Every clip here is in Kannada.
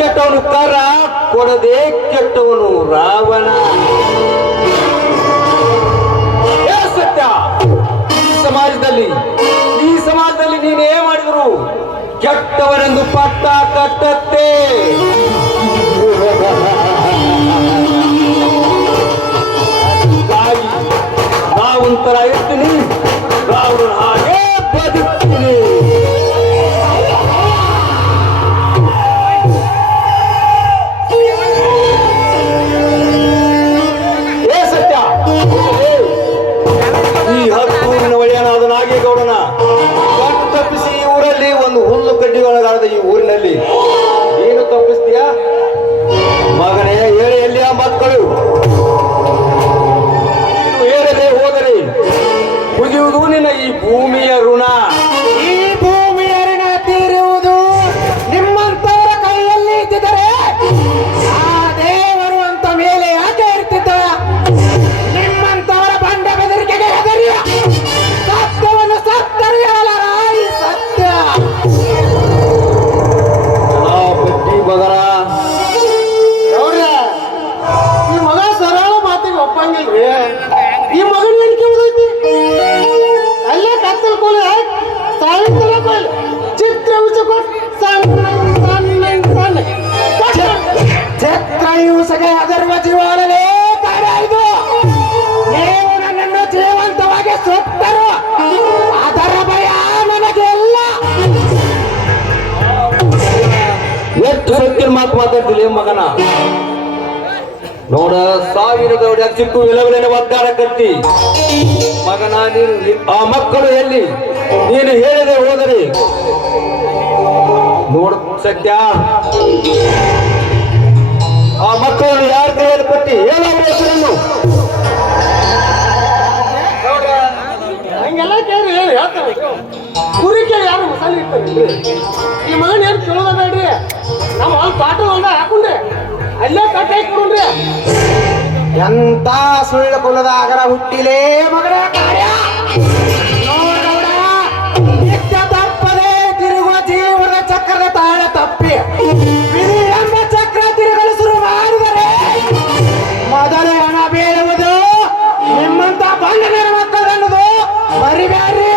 ಕೆಟ್ಟವನು ಕರ, ಕೊಡದೆ ಕೆಟ್ಟವನು ರಾವಣ. ಸತ್ಯ, ಈ ಸಮಾಜದಲ್ಲಿ ನೀನೇ ಮಾಡಿದ್ರು ಕೆಟ್ಟವರೆಂದು ಪಟ್ಟ ಕಟ್ಟತ್ತೆ. ನಾವಂತರ ಇರ್ತೀನಿ, ರಾವಣ ಹಾಗೆ ಬದುಕ್ತೀನಿ. ಸತ್ಯ, ಈ ಹತ್ತೂರಿನ ಒಡೆಯನಾದ ನಾಗೇಗೌಡನ ಕಟ್ಟು ತಪ್ಪಿಸಿ ಈ ಊರಲ್ಲಿ ಒಂದು ಹುಲ್ಲು ಕಡ್ಡಿ ಒಳಗಾದ ಈ ಊರಿನಲ್ಲಿ ನೀನು ತಪ್ಪಿಸ್ತೀಯಾ? ಮಗನೇ, ಹೇಳಿ ಎಲ್ಲಿಯ ಮಕ್ಕಳು ಹೇಳದೆ ಹೋದರೆ ಮುಗಿಯುವುದು ನಿನ್ನ ಈ ಭೂಮಿಯ ಋಣ. ಈ ಭೂಮಿಯ ಋಣ ತೀರುವುದು ನಿಮ್ಮಂತವರ ಕೈಯಲ್ಲಿ ಇದ್ದಿದ್ದರೆ ಆ ದೇವರು ಅಂತ ಮೇಲೆ ಯಾಕೆ ಇರ್ತಿದ್ದ? ನಿಮ್ಮಂತವರ ಬಂಡ ಬೆದರಿಕೆಗೆ ಹೆದರಿಯ ಸತ್ಯವನ್ನು ಸತ್ತರು ಹೇಳಲಾರ ಈ ಸತ್ಯ. ಬಡ್ಡಿ ಬಗರ ನೋಡ್ರಿ, ಈ ಮಗ ಸರಳ ಮಾತಿಗೆ ಒಪ್ಪಂಗಿಲ್ರಿ. ಈ ಮಗನ ಏನಿಕೆ ಉದೈತಿ ಅಲ್ಲ ಕತ್ತಲ್ ಕೋಲೆ ಸಾಯಂಕಾಲ ಕೋಲೆ ಚಿತ್ರ ಚಿತ್ರ ಹಿಂಸೆಗೆ ಅದರುವ ಜೀವಾಡಲೇ ಕಾರ್ಯ ಇದು. ನೀವು ನನ್ನನ್ನು ಜೀವಂತವಾಗಿ ಸುತ್ತರು, ಅದರ ಭಯ ನನಗೆ ಇಲ್ಲ. ಎಷ್ಟು ಸತ್ಯನ ಮಾತು ಮಾತಾಡ್ತಿಲ್ಲ ಮಗನ. ನೋಡ, ಸಾವಿರ ಗೌಡ ಚಿಕ್ಕು ವಿಲವಿಲನೆ ಒದ್ದಾಡ ಕತ್ತಿ ಮಗನ. ಆ ಮಕ್ಕಳು ಎಲ್ಲಿ? ನೀನು ಹೇಳದೆ ಹೋದರೆ ನೋಡ ಸತ್ಯ, ಆ ಮಕ್ಕಳನ್ನು ಯಾರ ಕೈಯಲ್ಲಿ ಕೊಟ್ಟಿ ಹೇಳ ಅವರ ಹೆಸರನ್ನು. ಹಂಗೆಲ್ಲ ಕೇಳಿ ಏನು ಹೇಳ್ತಾರೆ? ಕುರಿಕೆ ಯಾರು ಮಸಾಲೆ ಇರ್ತಾರೆ? ಈ ಮಗನ ಏನು ಕೇಳೋದ ಬೇಡ್ರಿ. ನಾವು ಅಲ್ಲಿ ಪಾಠ ಹೊಲ್ದ ಹಾಕೊಂಡ್ರಿ ಅಲ್ಲೇ ಕಟ್ಟ ಹಾಕೊಂಡ್ರಿ. ಎಂತ ಸುಳ್ಳು ಕುಲದ ಆಗರ ಹುಟ್ಟಿಲೇ ಮಗನ ಕಾರ್ಯ. ನೋಡೋಣ, ನಿತ್ಯ ತಪ್ಪದೆ ತಿರುಗುವ ಜೀವನದ ಚಕ್ರದ ತಾಳ ತಪ್ಪಿ ವಿಧಿ ಎಂಬ ಚಕ್ರ ತಿರುಗಲು ಶುರು ಮಾಡಿದರೆ ಮೊದಲೇ ಹಣ ಬೀಳುವುದು ನಿಮ್ಮಂತ ಬಂಡನ ಮಕ್ಕಳನ್ನೋದು ಮರಿಬ್ಯಾಡ್ರಿ.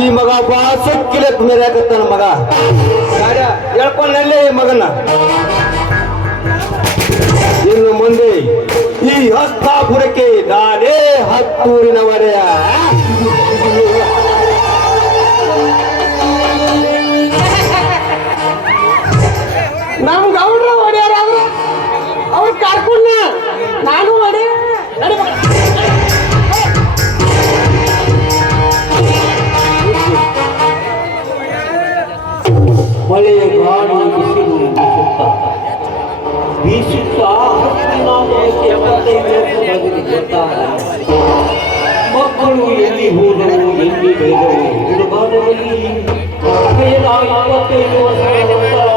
ಈ ಮಗ ಬಾ ಸಕ್ಕಿಲೆ ಮೇರಾಕತ್ತಾನ ಮಗ. ಹೇಳ್ಕೊಂಡಲ್ಲೇ ಈ ಮಗನ. ಇನ್ನು ಮುಂದೆ ಈ ಹಸ್ತಾಪುರಕ್ಕೆ ನಾನೇ ಹತ್ತೂರಿನವರೆಯ. ನಮ್ ಗೌಡ್ರ ಹೊಡೆಯಾರಾದ್ರು ಅವ್ರು ಕರ್ಕೊಂಡ ನಾನು ಹೊಡೆ ಮಳೆ ಗಾಳಿ ಬಿಸಿಲು ಬೀಸುತ್ತಾ ಮಕ್ಕಳು ಎಲ್ಲಿ ಹೋದರು, ಎಲ್ಲಿ ಬೆಳೆದರು, ಹುಡುಗಾಟದಲ್ಲಿ 25 ವರ್ಷಗಳ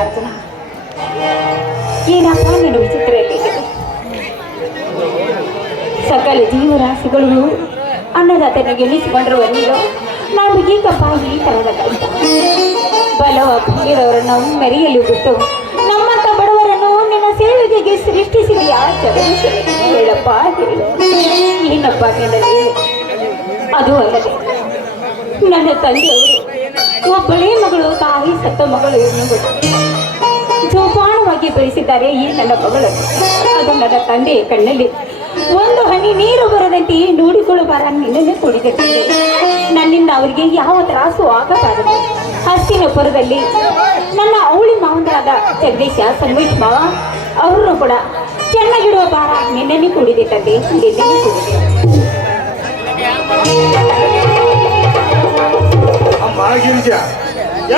ಮಲ್ಲಿಕಾರ್ಜುನ, ಏನಪ್ಪ ನಿನ್ನ ವಿಚಿತ್ರ ಎಲ್ಲಿದೆ? ಸಕಲ ಜೀವರಾಶಿಗಳು ಅನ್ನದಾತನ ಗೆಲ್ಲಿಸಿಕೊಂಡ್ರು ನೀರು ನಮಗೀಗಪ್ಪ ಈ ತರದ ಕಷ್ಟ. ಬಲವ ಭಂಗಿರವರನ್ನು ಮೆರೆಯಲು ಬಿಟ್ಟು ನಮ್ಮಂತ ಬಡವರನ್ನು ನಿನ್ನ ಸೇವೆಗೆ ಸೃಷ್ಟಿಸಿದೆಯಾ ಜಗದೀಶ್ವರಿ? ಹೇಳಪ್ಪ, ಹೇಳು, ಏನಪ್ಪ ನಿನ್ನ ಲೀಲೆ? ಅದು ಅಲ್ಲದೆ ನನ್ನ ತಂದೆಯವರು ಒಬ್ಬಳೇ ಮಗಳು, ತಾಯಿ ಸತ್ತ ಮಗಳು ಎನ್ನುವುದು ಜೋಪಾನವಾಗಿ ಬೆಳೆಸಿದ್ದಾರೆ ಈ ನನ್ನ ಮಗಳನ್ನು. ಅದು ನನ್ನ ತಂದೆಯ ಕಣ್ಣಲ್ಲಿ ಒಂದು ಹನಿ ನೀರು ಬರದಂತೆ ನೋಡಿಕೊಳ್ಳಬಾರ ನಿನ್ನನ್ನೇ ಕುಡಿದಿದ್ದೇನೆ. ನನ್ನಿಂದ ಅವರಿಗೆ ಯಾವ ತ್ರಾಸು ಆಗಬಾರದು. ಹಸ್ತಿನಪುರದಲ್ಲಿ ನನ್ನ ಅವಳಿ ಮಾವಂದರಾದ ಜಗದೀಶ ಸಂಗಮೇಶ್ ಮಾವ ಅವರನ್ನು ಕೂಡ ಚೆನ್ನಾಗಿಡುವ ಭಾರ ನಿನ್ನೆನೇ ಕುಡಿದೆ ತಂದೆ, ನಿನ್ನೆನೇ ಕುಡಿದೆ. ಅಮ್ಮ ಗಿರಿಜ,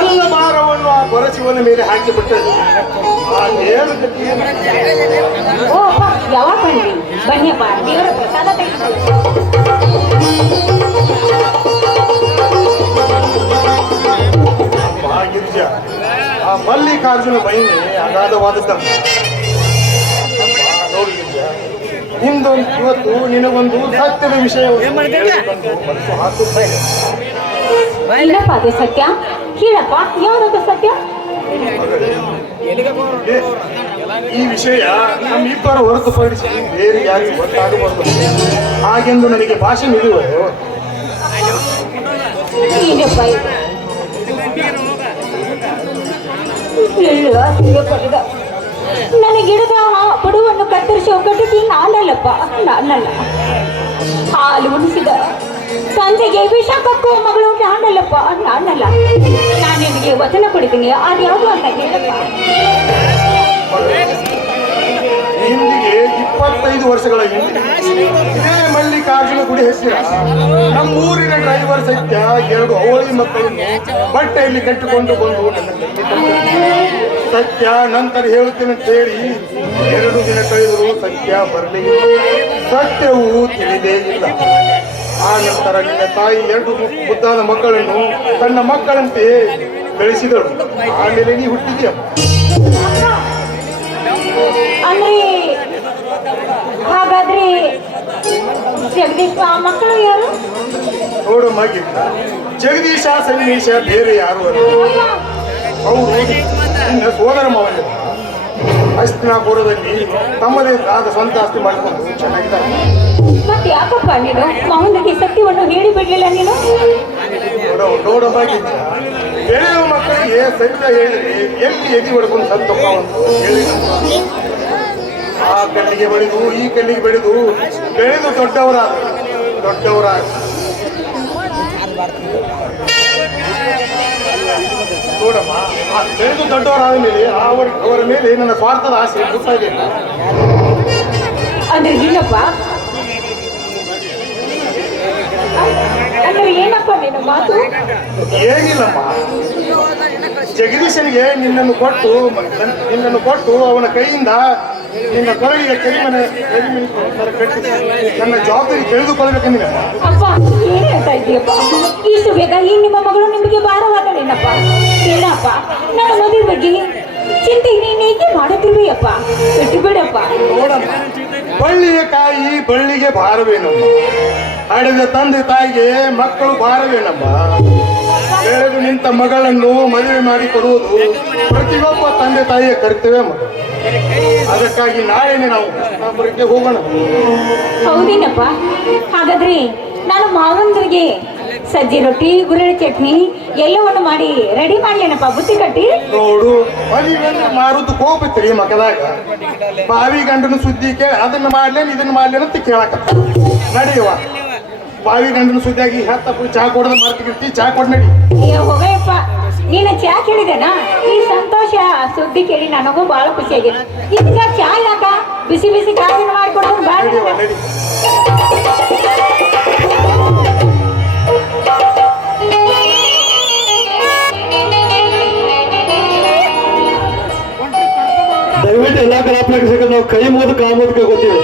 ಎಲ್ಲ ಭಾರವನ್ನು ಆ ಪರಶಿವನ ಮೇಲೆ ಹಾಕಿಬಿಟ್ಟದ್ದು. ಓ ಅಪ್ಪ, ಯಾವಾಗ ಬನ್ನಿ ಬನ್ನಿಯಪ್ಪ, ದೇವರ ಪ್ರಸಾದ ತೆಗೆದುಕೊಳ್ಳಿ. ಅಮ್ಮ ಗಿರಿಜ, ಆ ಮಲ್ಲಿಕಾರ್ಜುನ ಮಹಿಮೆ ಅಗಾಧವಾದದ್ದಮ್ಮ. ನೋಡಿ ಗಿರಿಜ, ನಿಂದೊಂದು ಇವತ್ತು ನಿನಗೊಂದು ಸತ್ಯದ ವಿಷಯ ಮನಸ್ಸು ಹಾಕುತ್ತಾ ಇದೆ. ಇಲ್ಲಪ್ಪ, ಅದು ಸತ್ಯ. ಹೇಳಪ್ಪ, ಯಾವ್ದು ಸತ್ಯ? ಈ ವಿಷಯ ನಮ್ಮಿಬ್ಬರ ಹೊರತುಪಡಿಸಿ ಬೇರೆ ಯಾರಿಗೂ ಗೊತ್ತಾಗಬಾರದು ಹಾಗೆಂದು ನನಗೆ ಭಾಷೆ ನಿಲ್ಲುವ. ಏನಪ್ಪ ಇದು? ಹೇಳುವ ಪಡೆದ ನನಗಿಡದ ಬಡುವನ್ನು ಕತ್ತರಿಸಿ ಒಗ್ಗಟ್ಟಿಗೆ ನಾನಲ್ಲಪ್ಪ, ನಾನಲ್ಲ. ಹಾಲು ಉಣಿಸಿದ ತಂದೆಗೆ ವಿಷ ಕಕ್ಕುವ ಮಗಳು ನಾನಲ್ಲಪ್ಪ, ನಾನಲ್ಲ. ನಾನು ನಿನಗೆ ವಚನ ಕೊಡ್ತೀನಿ, ಅದ್ಯಾವುದು ಅಂತ ಹೇಳಪ್ಪ. ಹಿಂದಿಗೆ 25 ವರ್ಷಗಳ ಹಿಂದೆ ಇದೇ ಮಲ್ಲಿಕಾರ್ಜುನ ಗುಡಿ ಹೆಸರ ನಮ್ಮೂರಿನ ಡ್ರೈವರ್ ಸತ್ಯ 2 ಅವಳಿ ಮಕ್ಕಳನ್ನು ಬಟ್ಟೆಯಲ್ಲಿ ಕಟ್ಟಿಕೊಂಡು ಬಂದು ನನ್ನ ಸತ್ಯ ನಂತರ ಹೇಳುತ್ತೇನೆ ಅಂತ ಹೇಳಿ 2 ದಿನ ಕಳೆದರೂ ಸತ್ಯ ಬರಲಿಲ್ಲ. ಸತ್ಯವೂ ತಿಳಿದೇ ಇಲ್ಲ. ಆ ನಂತರ ನಿನ್ನ ತಾಯಿ 2 ಮುದ್ದಾದ ಮಕ್ಕಳನ್ನು ತನ್ನ ಮಕ್ಕಳಂತೆ ಬೆಳೆಸಿದಳು. ಆಮೇಲೆ ನೀ ಹುಟ್ಟಿದ್ಯಾ. ಅಂದ್ರೆ ಹಾಗಾದ್ರೆ ಜಗದೀಶ್ ಆ ಮಕ್ಕಳು ಯಾರು? ನೋಡು ಮಗಿ, ಜಗದೀಶ ಸನ್ನಿವೇಶ ಬೇರೆ ಯಾರು ಅಲ್ಲ, ಅವರು ನಿನ್ನ ಸೋದರ ಮಾವನ. ಹಸ್ತಿನಾಪುರದಲ್ಲಿ ತಮ್ಮದೇ ಆದ ಸ್ವಂತ ಆಸ್ತಿ ಮಾಡಿಕೊಂಡು ಚೆನ್ನಾಗಿದ್ದಾರೆ. ಮತ್ತೆ ಯಾಕಪ್ಪ ನೀನು ಮಾವನಿಗೆ ಸತ್ಯವನ್ನು ಹೇಳಿ ಬಿಡ್ಲಿಲ್ಲ ನೀನು? ನೋಡ ಮಗಿ, ಬೆಳೆಯುವ ಮಕ್ಕಳಿಗೆ ಸತ್ಯ ಹೇಳಿದ್ರೆ ಎಲ್ಲಿ ಎದಿ ಹೊಡ್ಕೊಂಡು ಸತ್ತಪ್ಪ ಅಂತ ಹೇಳಿ ಆ ಕಣ್ಣಿಗೆ ಬೆಳೆದು ಈ ಕಣ್ಣಿಗೆ ಬೆಳೆದು ದೊಡ್ಡವರಾದ ನೋಡಮ್ಮ, ಆ ಬೆಳೆದು ದೊಡ್ಡವರಾದ ಮೇಲೆ ಅವರ ಮೇಲೆ ನನ್ನ ಸ್ವಾರ್ಥದ ಆಸೆ ಗೊತ್ತಾ ಇದೆ. ಅಂದ್ರೆ ಏನಪ್ಪ? ಅಂದ್ರೆ ಏನಪ್ಪ ನಿನ್ನ ಮಾತು? ಏನಿಲ್ಲಮ್ಮ, ಜಗದೀಶನಿಗೆ ನಿನ್ನನ್ನು ಕೊಟ್ಟು ಅವನ ಕೈಯಿಂದ ನಿನ್ನ ಕೊರಳಿಗೆ ಕರಿಮನೆ ಕಟ್ಟಿಸಿ ನನ್ನ ಜವಾಬ್ದಾರಿ ತಿಳಿದುಕೊಳ್ಳಬೇಕಂದ್ರೆ. ಅಪ್ಪ, ಏನ್ ಹೇಳ್ತಾ ಇದೀಯಪ್ಪ? ಇಷ್ಟು ಬೇಗ ಈ ನಿಮ್ಮ ಮಗಳು ನಿಮಗೆ ಭಾರವಾದಳೇನಪ್ಪ? ಹೇಳಪ್ಪ, ನನ್ನ ಮದುವೆ ಬಗ್ಗೆ ಚಿಂತೆ ನೀನೇಕೆ ಮಾಡುತ್ತಿರುವೆಯಪ್ಪ? ಬಿಟ್ಟು ಬಿಡಪ್ಪ. ನೋಡಮ್ಮ, ಬಳ್ಳಿಯ ಕಾಯಿ ಬಳ್ಳಿಗೆ ಭಾರವೇನಮ್ಮ, ಹಡೆದ ತಂದೆ ತಾಯಿಗೆ ಮಕ್ಕಳು ಭಾರವೇನಮ್ಮ. ಬೆಳೆದು ನಿಂತ ಮಗಳನ್ನು ಮದುವೆ ಮಾಡಿ ಕೊಡುವುದು ಪ್ರತಿಯೊಬ್ಬ ತಂದೆ ತಾಯಿಯ ಕರ್ತವ್ಯ. ಅದಕ್ಕಾಗಿ ನಾಳೆನೆ ನಾವು ಕೃಷ್ಣಾಪುರಕ್ಕೆ ಹೋಗೋಣ. ಹೌದೇನಪ್ಪ? ಹಾಗಾದ್ರೆ ನಾನು ಮಾವಂದ್ರಿಗೆ ಸಜ್ಜಿ ರೊಟ್ಟಿ, ಗುರೆಳ್ಳು ಚಟ್ನಿ ಎಲ್ಲವನ್ನು ಮಾಡಿ ರೆಡಿ ಮಾಡ್ಲೇನಪ್ಪ, ಬುತ್ತಿ ಕಟ್ಟಿ. ನೋಡು, ಮದುವೆ ಮಾರುದು ಕೋಪಿತ್ರಿ ಮಕದಾಗ ಬಾವಿ ಗಂಡನ ಸುದ್ದಿ ಕೇಳಿ ಅದನ್ನ ಮಾಡ್ಲೇನು ಇದನ್ನ ಮಾಡ್ಲೇನು ಅಂತ ಕೇಳಕ ನಡೆಯುವ. ಬಾವಿ ಗಂಡನ ಸುದ್ದಿಯಾಗಿ ಹತ್ತಪ್ಪ ಚಹಾ ಕೊಡೋದು ಮಾಡ್ತಿರ್ತಿ, ಚಹಾ ಕೊಡ್ ನಡಿ. ಹೋಗಯ್ಯಪ್ಪ, ನೀನು ಚಹಾ ಕೇಳಿದೇನಾ? ಈ ಸಂತೋಷ ಸುದ್ದಿ ಕೇಳಿ ನನಗೂ ಬಹಳ ಖುಷಿ ಆಗಿದೆ. ಈಗ ಚಹಾ ಯಾಕ? ಬಿಸಿ ಬಿಸಿ ಕಾಫಿನ ಮಾಡಿಕೊಡೋದು ಬಾಳ. ನಡಿ. ದಯವಿಟ್ಟು ಎಲ್ಲ ಕಲಾಪ್ರೇಕ್ಷಕರು ನಾವು ಕೈ ಮುಗಿದು ಕಾಮೋದಕ್ಕೆ ಗೊತ್ತೀವಿ.